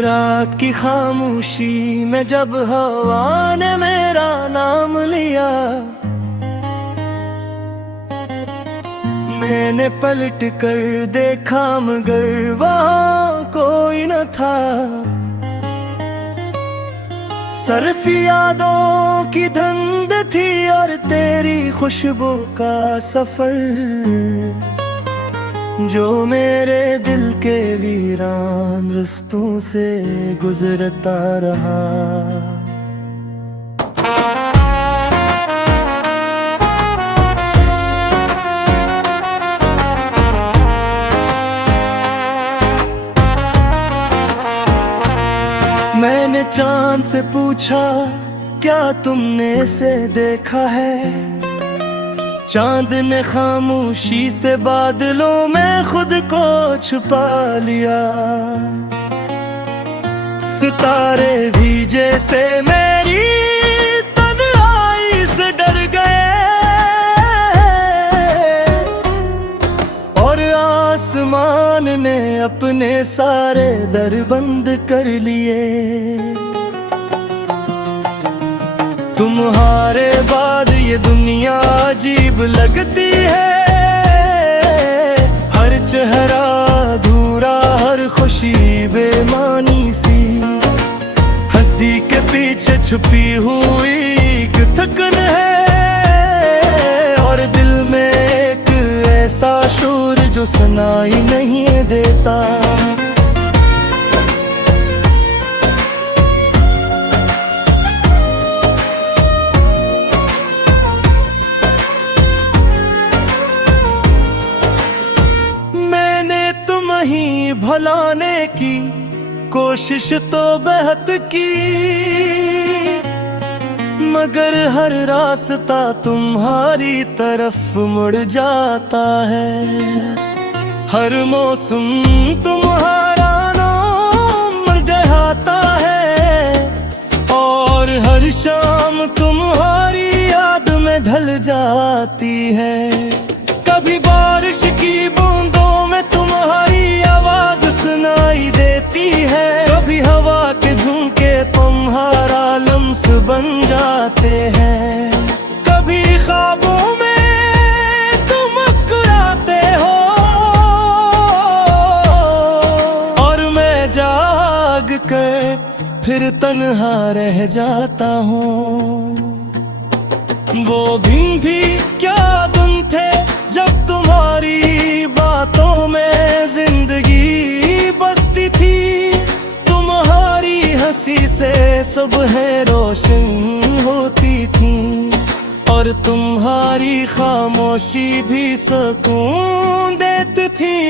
रात की खामोशी में जब हवा ने मेरा नाम लिया, मैंने पलट कर देखा मगर वहाँ कोई न था। सिर्फ यादों की धुंध थी और तेरी खुशबू का सफर, जो मेरे दिल के वीरान रास्तों से गुजरता रहा। मैंने चांद से पूछा क्या तुमने इसे देखा है, चांद ने खामोशी से बादलों में खुद को छुपा लिया। सितारे भी जैसे मेरी तन्हाई से डर गए और आसमान ने अपने सारे दर बंद कर लिए। तुम्हारे बाद ये दुनिया अजीब लगती है, हर चेहरा अधूरा, हर खुशी बेमानी सी। हंसी के पीछे छुपी हुई एक थकन है और दिल में एक ऐसा शोर जो सुनाई नहीं देता। भुलाने की कोशिश तो बहुत की, मगर हर रास्ता तुम्हारी तरफ मुड़ जाता है। हर मौसम तुम्हारा नाम डहाता है और हर शाम तुम्हारी याद में ढल जाती है। कभी बारिश की बूंदों में तुम्हारी आवाज सुनाई देती है, कभी हवा के झोंके तुम्हारा लम्स बन जाते हैं। कभी ख्वाबों में तुम मुस्कुराते हो और मैं जाग कर फिर तन्हा रह जाता हूँ। वो भी क्या दिन थे जब तुम्हारी बातों में जिंदगी बसती थी। तुम्हारी हंसी से सुबह रोशन होती थी और तुम्हारी खामोशी भी सुकून देती थी।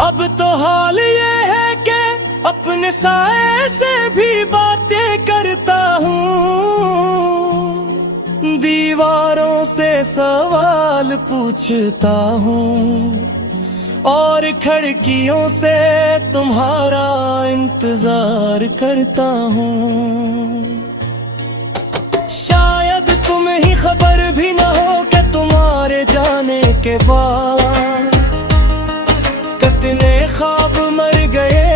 अब तो हाल ये है कि अपने साए से भी बातें करता हूँ, दीवारों से सवाल पूछता हूँ और खिड़कियों से तुम्हारा इंतजार करता हूँ। शायद तुम्हें ही खबर भी न हो कि तुम्हारे जाने के बाद कितने ख्वाब मर गए,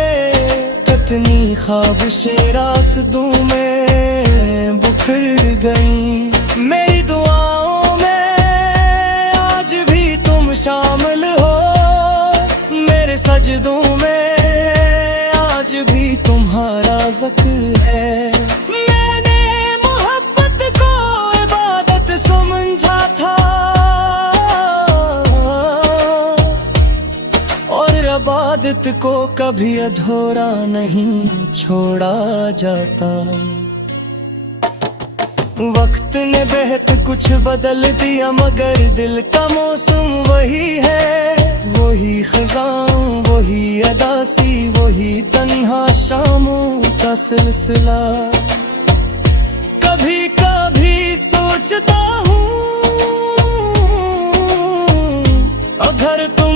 कितनी ख्वाबिशें रास्तों में बिखर गईं। मेरी दुआओं में आज भी तुम शामिल हो, मेरे सजदों में आज भी तुम्हारा ज़िक्र है। मैंने मोहब्बत को इबादत समझा था और इबादत को कभी अधूरा नहीं छोड़ा जाता। वक्त ने बेहद कुछ बदल दिया मगर दिल का मौसम वही है। वही खज़ां, वही अदासी, वही तन्हा शामों का सिलसिला। कभी कभी सोचता हूँ अगर तुम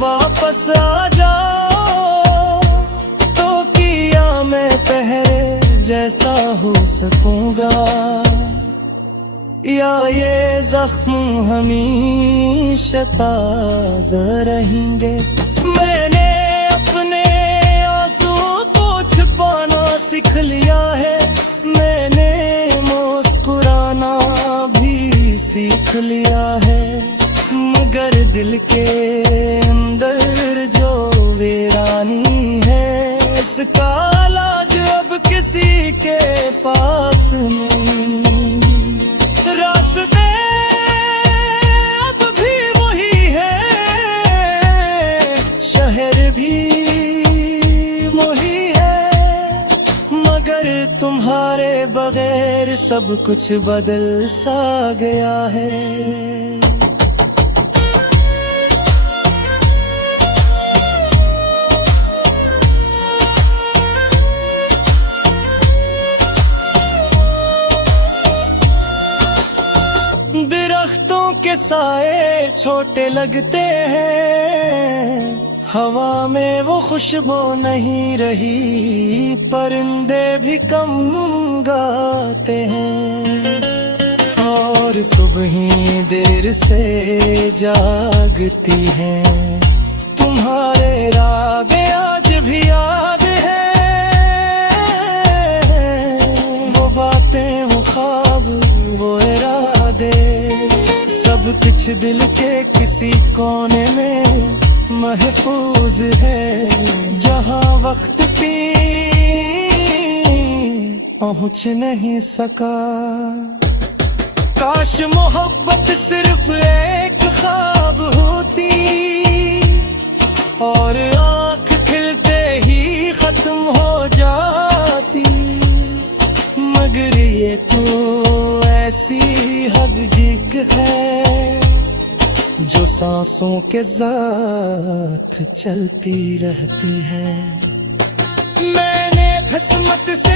वापस आ जाओ तो कि जैसा हो सकूंगा, या ये जख्म हमेशा ताज़ा रहेंगे। मैंने अपने आंसुओं को छिपाना सीख लिया है, मैंने मुस्कुराना भी सीख लिया है, मगर दिल के अंदर जो वीरानी है, इसका इलाज अब किसी के पास नहीं। रास्ते अब भी वही है, शहर भी वही है, मगर तुम्हारे बगैर सब कुछ बदल सा गया है। दरख्तों के साए छोटे लगते हैं, हवा में वो खुशबू नहीं रही, परिंदे भी कम गाते हैं, और सुबह ही देर से जागती हैं। तुम्हारे रागे आज भी याद है, वो बातें, वो ख्वाब, वो इरादे, सब कुछ दिल के किसी कोने में महफूज है, जहां वक्त भी पहुंच नहीं सका। काश मोहब्बत सिर्फ एक ख्वाब होती, और आँख खिलते ही खत्म हो जाती, मगर ये तो ऐसी हकीकत है जो सांसों के साथ चलती रहती है। मैंने किस्मत से